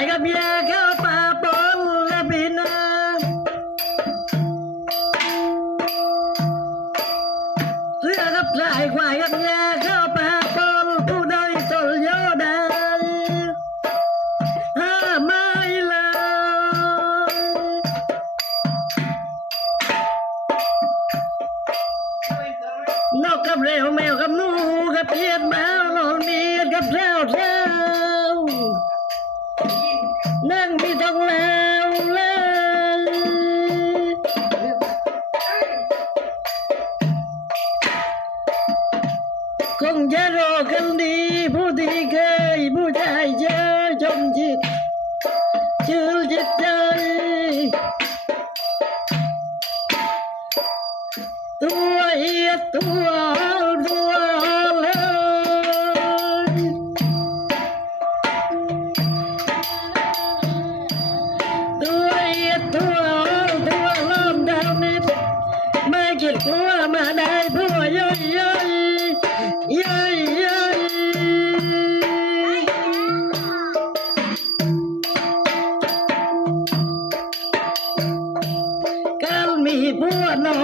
ายกับเมียเข้าป่าปงและบินน้เสื้อกับลายควายกับเมียเข้าป่าปงผู้ใดสลยอดายห้าไม่เลายนกกับเร็วแมวกับนูกับเพียดแมวนอนเมียกับแล้วเล้ว นั่งมีท้องแล้วเลยคงจะรอกันดี ผู้ที่เคยผู้ชายเจอจมจิตชื่อจิตใจตัวเอียตัว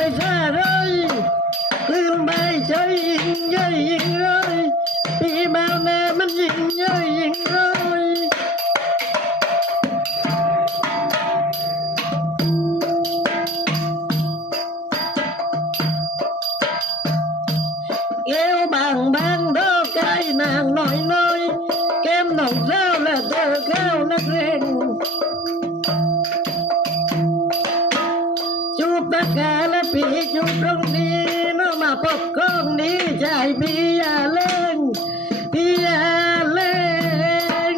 ไม่แซ่บเลยลืมไม่ใช่ยิงใหญ่ยิงเลยปีแมวแม่มันยิง ปีจูบตรงนี้เมื่อมาพบกองนี้ใจพี่อย่าเล่นพี่อย่าเล่น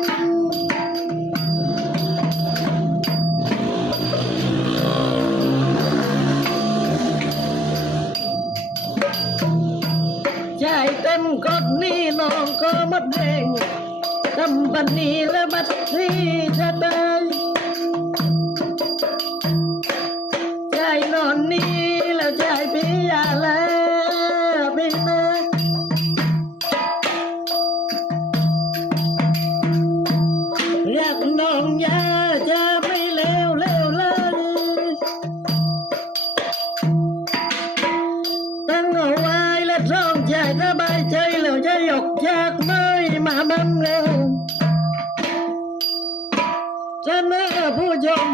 ใจเต็มกดนี้น้องก็หมดแรงทำปันนี้และบัดนี้จะได้ ร้องใจสบายใจแล้วจะยกจากไม่มาบังเร็วจะเมื่อผู้ชม